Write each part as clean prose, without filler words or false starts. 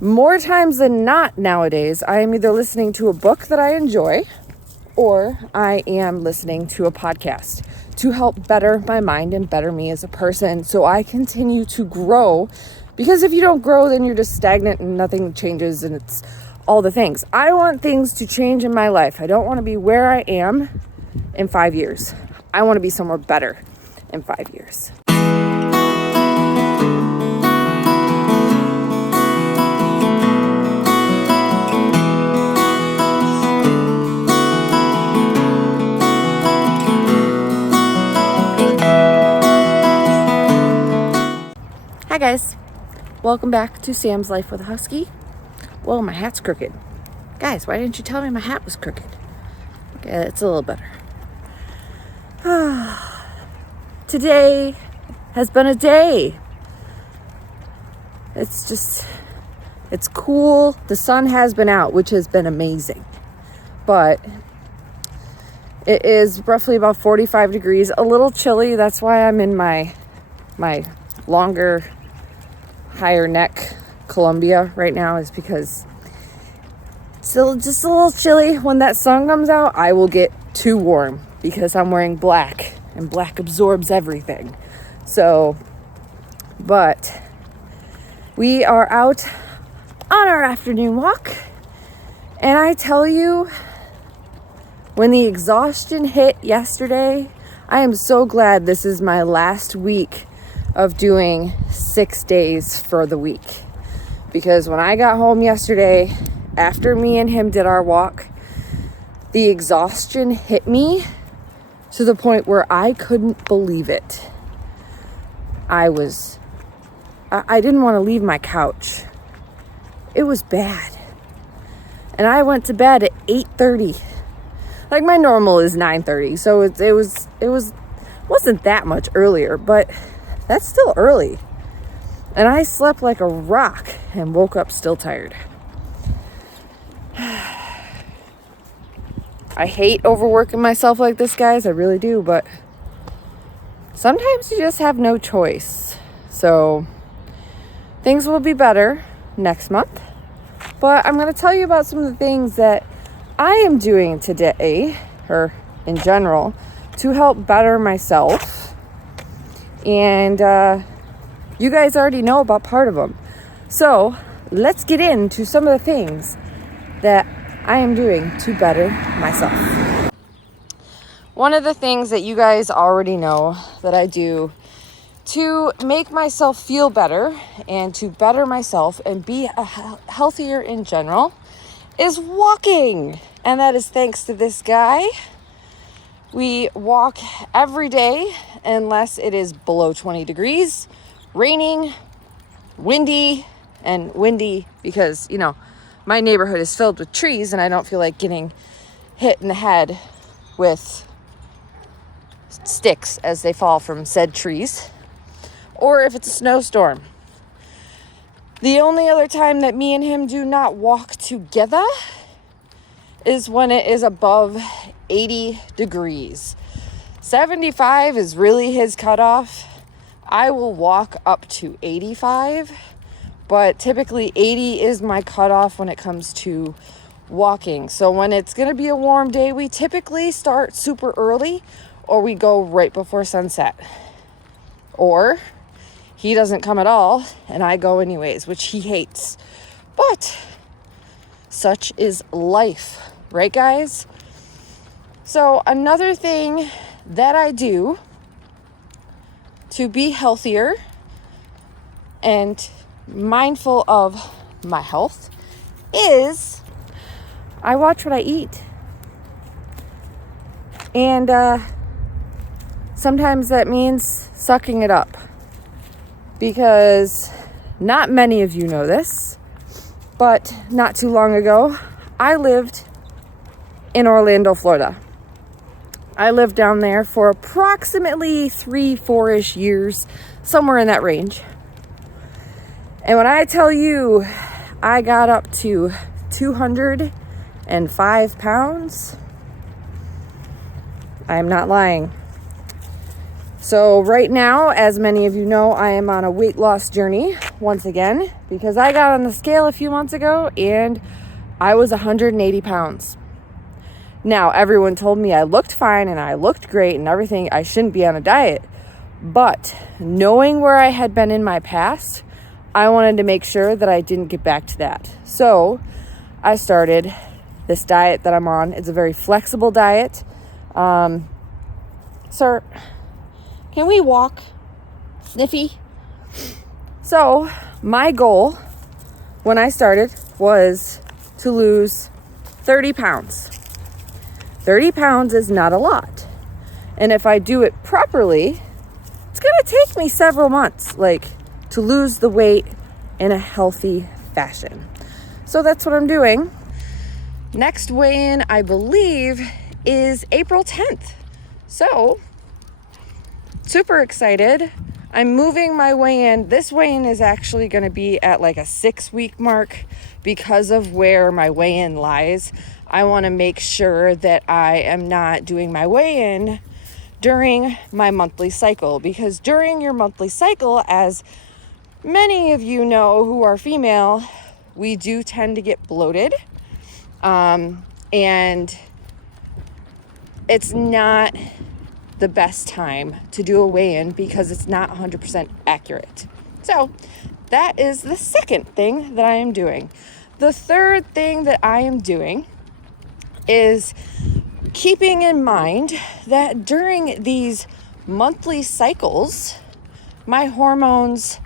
more times than not nowadays, I am either listening to a book that I enjoy or I am listening to a podcast to help better my mind and better me as a person so I continue to grow. Because if you don't grow, then you're just stagnant and nothing changes, and it's all the things. I want things to change in my life. I don't want to be where I am in 5 years. I want to be somewhere better in 5 years. Hi guys, welcome back to Sam's Life with a Husky. Whoa, my hat's crooked. Guys, why didn't you tell me my hat was crooked? Okay, it's a little better. Today has been a day. It's cool. The sun has been out, which has been amazing. But it is roughly about 45 degrees, a little chilly. That's why I'm in my longer, higher neck Columbia right now, is because it's still just a little chilly. When that sun comes out, I will get too warm because I'm wearing black and black absorbs everything. So, but we are out on our afternoon walk, and I tell you, when the exhaustion hit yesterday, I am so glad this is my last week of doing 6 days for the week. Because when I got home yesterday, after me and him did our walk, the exhaustion hit me to the point where I couldn't believe it. I didn't want to leave my couch. It was bad. And I went to bed at 8:30. Like, my normal is 9:30, so it wasn't that much earlier, but that's still early. And I slept like a rock and woke up still tired. I hate overworking myself like this, guys. I really do, but sometimes you just have no choice. So things will be better next month. But I'm going to tell you about some of the things that I am doing today, or in general, to help better myself. And you guys already know about part of them. So let's get into some of the things that I am doing to better myself. One of the things that you guys already know that I do to make myself feel better and to better myself and be healthier in general is walking. And that is thanks to this guy. We walk every day unless it is below 20 degrees, raining, windy because, my neighborhood is filled with trees and I don't feel like getting hit in the head with sticks as they fall from said trees, or if it's a snowstorm. The only other time that me and him do not walk together is when it is above 80 degrees. 75 is really his cutoff. I will walk up to 85, but typically 80 is my cutoff when it comes to walking. So when it's going to be a warm day, we typically start super early, or we go right before sunset. Or he doesn't come at all and I go anyways, which he hates. But such is life, right, guys? So another thing that I do to be healthier and mindful of my health is I watch what I eat. And sometimes that means sucking it up, because not many of you know this, but not too long ago, I lived in Orlando, Florida. I lived down there for approximately 3-4-ish years, somewhere in that range. And when I tell you I got up to 205 pounds, I am not lying. So right now, as many of you know, I am on a weight loss journey once again because I got on the scale a few months ago and I was 180 pounds. Now, everyone told me I looked fine and I looked great and everything. I shouldn't be on a diet. But knowing where I had been in my past, I wanted to make sure that I didn't get back to that. So I started this diet that I'm on. It's a very flexible diet. Sir, can we walk? Sniffy? So my goal when I started was to lose 30 pounds. 30 pounds is not a lot. And if I do it properly, it's going to take me several months, to lose the weight in a healthy fashion. So that's what I'm doing. Next weigh-in, I believe, is April 10th. So, super excited. I'm moving my weigh-in. This weigh-in is actually going to be at a 6-week mark because of where my weigh-in lies. I want to make sure that I am not doing my weigh-in during my monthly cycle, because during your monthly cycle, as many of you know who are female, we do tend to get bloated. And it's not the best time to do a weigh-in because it's not 100% accurate. So that is the second thing that I am doing. The third thing that I am doing is keeping in mind that during these monthly cycles, my hormones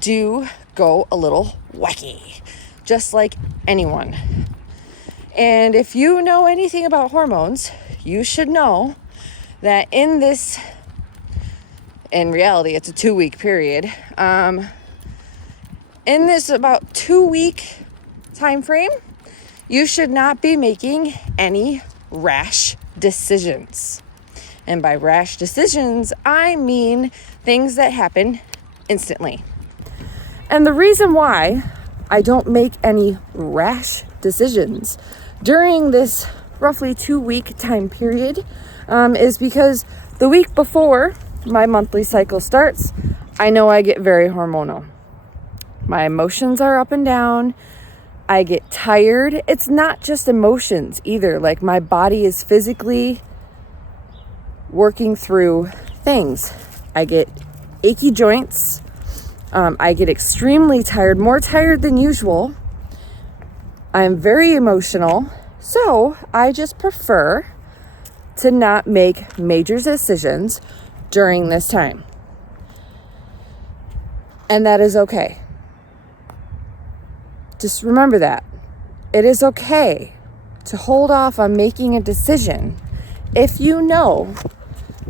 do go a little wacky, just like anyone. And if you know anything about hormones, you should know that in reality, it's a 2-week period. In this about 2-week time frame, you should not be making any rash decisions. And by rash decisions, I mean things that happen instantly. And the reason why I don't make any rash decisions during this roughly 2-week time period is because the week before my monthly cycle starts, I know I get very hormonal. My emotions are up and down. I get tired. It's not just emotions either. My body is physically working through things. I get achy joints. I get extremely tired, more tired than usual. I'm very emotional. So I just prefer to not make major decisions during this time. And that is okay. Just remember that. It is okay to hold off on making a decision if you know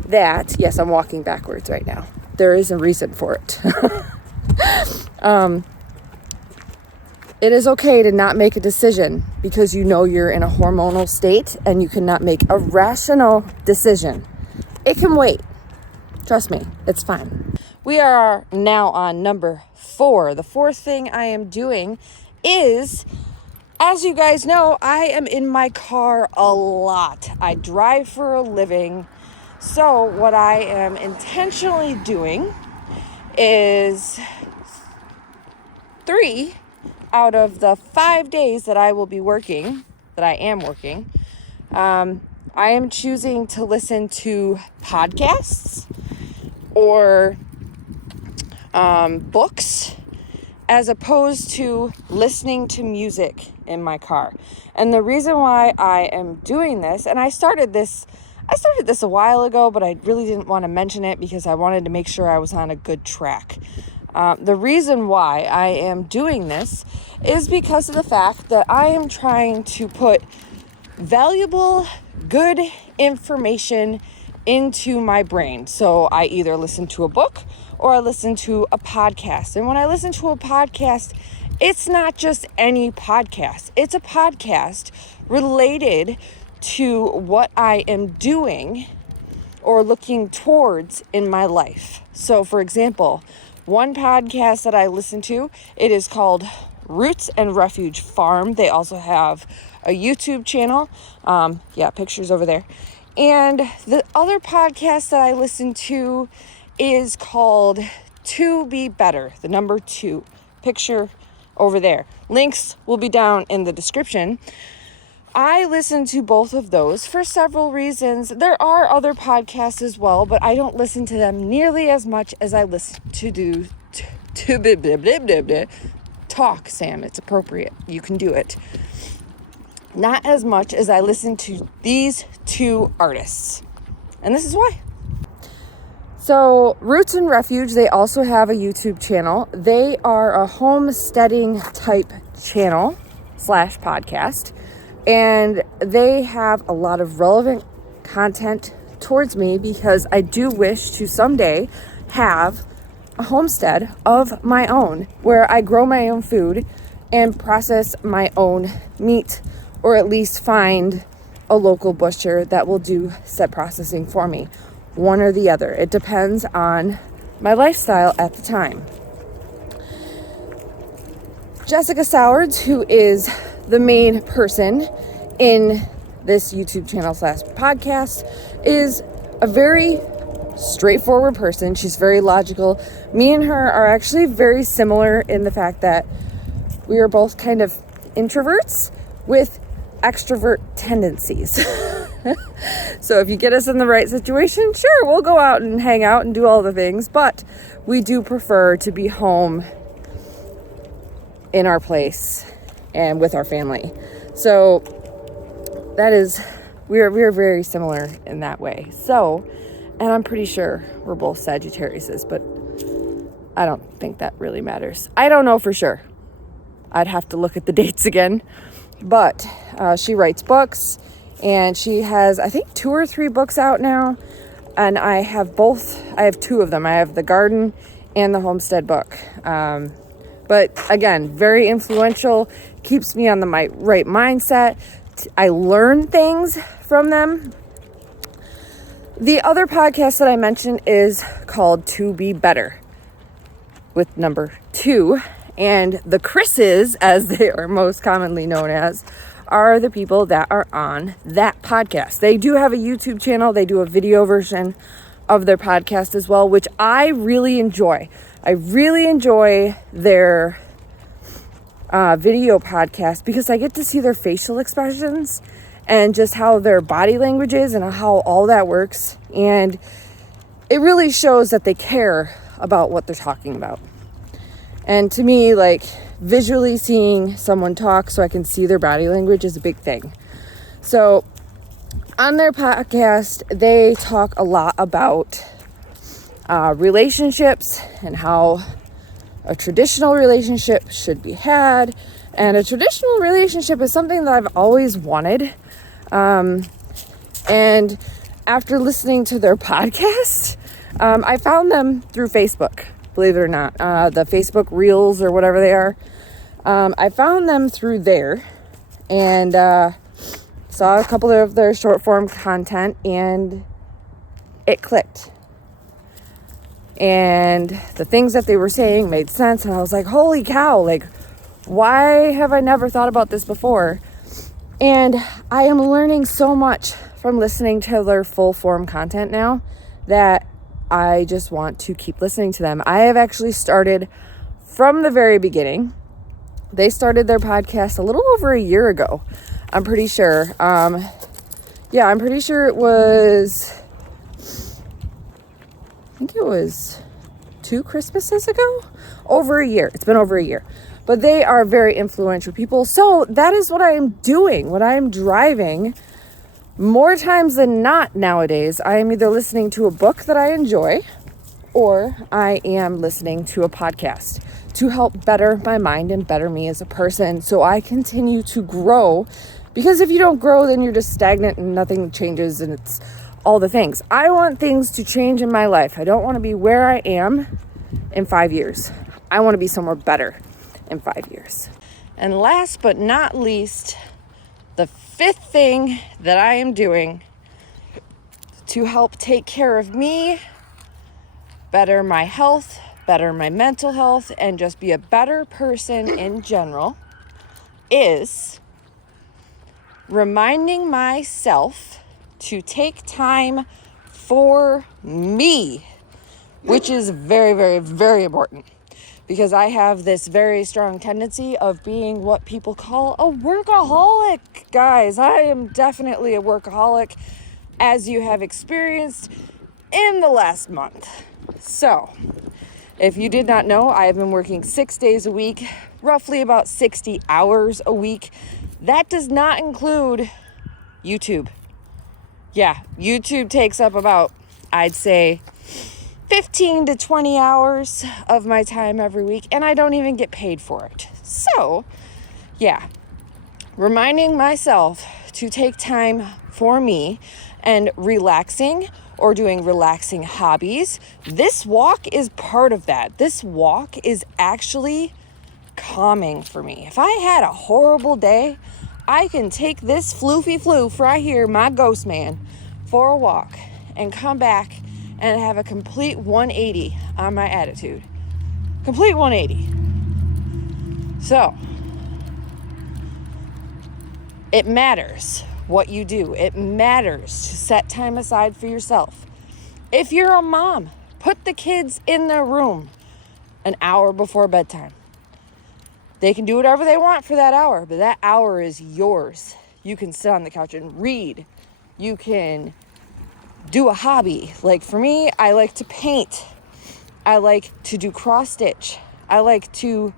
that, yes, I'm walking backwards right now. There is a reason for it. It is okay to not make a decision because you know you're in a hormonal state and you cannot make a rational decision. It can wait. Trust me, it's fine. We are now on number 4. The fourth thing I am doing is, as you guys know, I am in my car a lot. I drive for a living. So what I am intentionally doing is 3 out of the 5 days that I will be working, that I am working, I am choosing to listen to podcasts or books as opposed to listening to music in my car. And the reason why I am doing this, and I started this a while ago, but I really didn't want to mention it because I wanted to make sure I was on a good track. The reason why I am doing this is because of the fact that I am trying to put valuable, good information into my brain. So I either listen to a book or I listen to a podcast. And when I listen to a podcast, it's not just any podcast. It's a podcast related to what I am doing or looking towards in my life. So for example, one podcast that I listen to, it is called Roots and Refuge Farm. They also have a YouTube channel. Pictures over there. And the other podcast that I listen to is called To Be Better, the number 2. Picture over there. Links will be down in the description. I listen to both of those for several reasons. There are other podcasts as well, but I don't listen to them nearly as much as I listen to talk, Sam. It's appropriate. You can do it. Not as much as I listen to these 2 artists. And this is why. So Roots and Refuge, they also have a YouTube channel. They are a homesteading type channel / podcast. And they have a lot of relevant content towards me because I do wish to someday have a homestead of my own where I grow my own food and process my own meat, or at least find a local butcher that will do said processing for me. One or the other. It depends on my lifestyle at the time. Jessica Sowards, who is the main person in this YouTube channel / podcast, is a very straightforward person. She's very logical. Me and her are actually very similar in the fact that we are both kind of introverts with extrovert tendencies. So if you get us in the right situation, sure, we'll go out and hang out and do all the things, but we do prefer to be home in our place and with our family. So that is, we're very similar in that way. So, and I'm pretty sure we're both Sagittariuses, but I don't think that really matters. I don't know for sure. I'd have to look at the dates again. But she writes books, and she has, I think, 2 or 3 books out now. And I have 2 of them. I have the garden and the homestead book. But again, very influential, keeps me on the right mindset. I learn things from them. The other podcast that I mentioned is called To Be Better, with number 2. And the Chris's, as they are most commonly known as, are the people that are on that podcast. They do have a YouTube channel. They do a video version of their podcast as well, which I really enjoy. I really enjoy their video podcast because I get to see their facial expressions and just how their body language is and how all that works. And it really shows that they care about what they're talking about. And to me, like, visually seeing someone talk so I can see their body language is a big thing. So on their podcast, they talk a lot about relationships and how a traditional relationship should be had. And a traditional relationship is something that I've always wanted. And after listening to their podcast, I found them through Facebook. Believe it or not, the Facebook Reels or whatever they are. I found them through there and saw a couple of their short form content, and it clicked. And the things that they were saying made sense, and I was like, holy cow, like, why have I never thought about this before? And I am learning so much from listening to their full form content now that I just want to keep listening to them. I have actually started from the very beginning. They started their podcast a little over a year ago, I'm pretty sure. I'm pretty sure it was, I think it was 2 Christmases ago? Over a year. It's been over a year. But they are very influential people. So that is what I am doing, what I am driving. More times than not nowadays, I am either listening to a book that I enjoy or I am listening to a podcast to help better my mind and better me as a person so I continue to grow. Because if you don't grow, then you're just stagnant and nothing changes and it's all the things. I want things to change in my life. I don't want to be where I am in 5 years. I want to be somewhere better in 5 years. And last but not least, the 5th thing that I am doing to help take care of me, better my health, better my mental health, and just be a better person in general is reminding myself to take time for me. which is very, very, very important because I have this very strong tendency of being what people call a workaholic. Guys, I am definitely a workaholic, as you have experienced in the last month. So, if you did not know, I have been working 6 days a week, roughly about 60 hours a week. That does not include YouTube. Yeah, YouTube takes up about, I'd say, 15 to 20 hours of my time every week, and I don't even get paid for it. So, yeah, reminding myself to take time for me and relaxing or doing relaxing hobbies. This walk is part of that. This walk is actually calming for me. If I had a horrible day, I can take this floofy floof right here, my ghost man, for a walk and come back and have a complete 180 on my attitude. Complete 180. So, it matters what you do. It matters to set time aside for yourself. If you're a mom, put the kids in their room an hour before bedtime. They can do whatever they want for that hour, but that hour is yours. You can sit on the couch and read. You can do a hobby. Like for me, I like to paint. I like to do cross stitch. I like to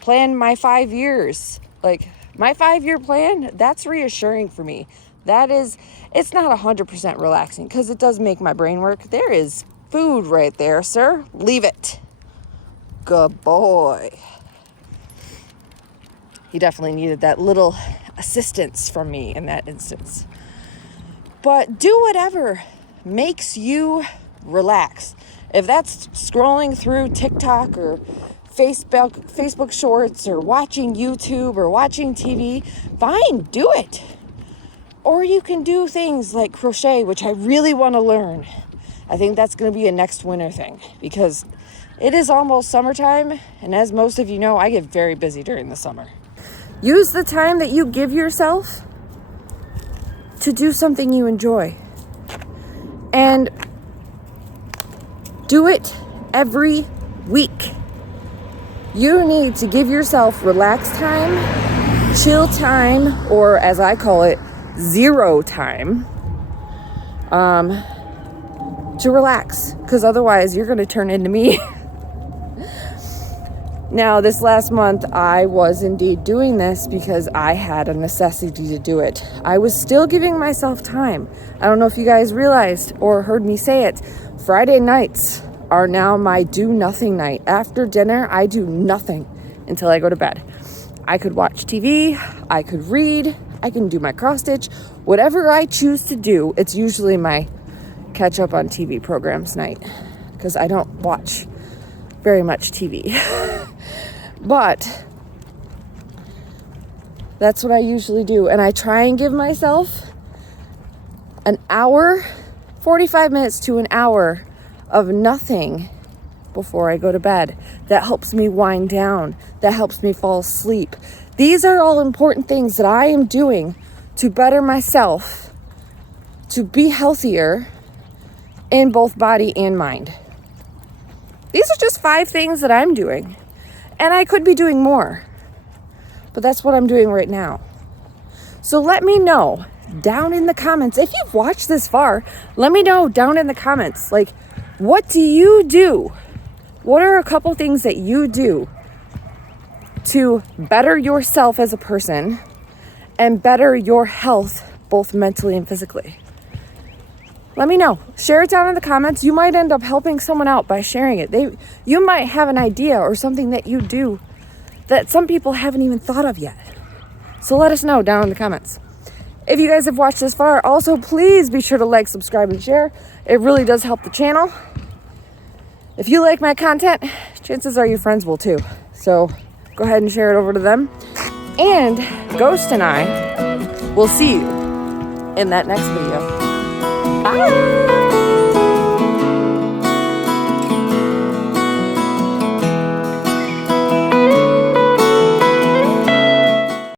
plan my 5 years. Like my 5-year plan, that's reassuring for me. It's not 100% relaxing because it does make my brain work. There is food right there, sir. Leave it. Good boy. He definitely needed that little assistance from me in that instance. But do whatever makes you relax. If that's scrolling through TikTok or Facebook Shorts or watching YouTube or watching TV, fine, do it. Or you can do things like crochet, which I really want to learn. I think that's going to be a next winter thing because it is almost summertime, and as most of you know, I get very busy during the summer. Use the time that you give yourself to do something you enjoy. And do it every week. You need to give yourself relax time, chill time, or as I call it, zero time, to relax. Because otherwise you're going to turn into me. Now, this last month, I was indeed doing this because I had a necessity to do it. I was still giving myself time. I don't know if you guys realized or heard me say it. Friday nights are now my do nothing night. After dinner, I do nothing until I go to bed. I could watch TV, I could read, I can do my cross stitch, whatever I choose to do. It's usually my catch up on TV programs night because I don't watch very much TV. But that's what I usually do. And I try and give myself an hour, 45 minutes to an hour of nothing before I go to bed. That helps me wind down. That helps me fall asleep. These are all important things that I am doing to better myself, to be healthier in both body and mind. These are just 5 things that I'm doing. And I could be doing more. But that's what I'm doing right now. So let me know down in the comments. If you've watched this far, let me know down in the comments. Like, what do you do? What are a couple things that you do to better yourself as a person and better your health, both mentally and physically? Let me know. Share it down in the comments. You might end up helping someone out by sharing it. You might have an idea or something that you do that some people haven't even thought of yet. So let us know down in the comments. If you guys have watched this far, also please be sure to like, subscribe, and share. It really does help the channel. If you like my content, chances are your friends will too. So go ahead and share it over to them. And Ghost and I will see you in that next video. Bye!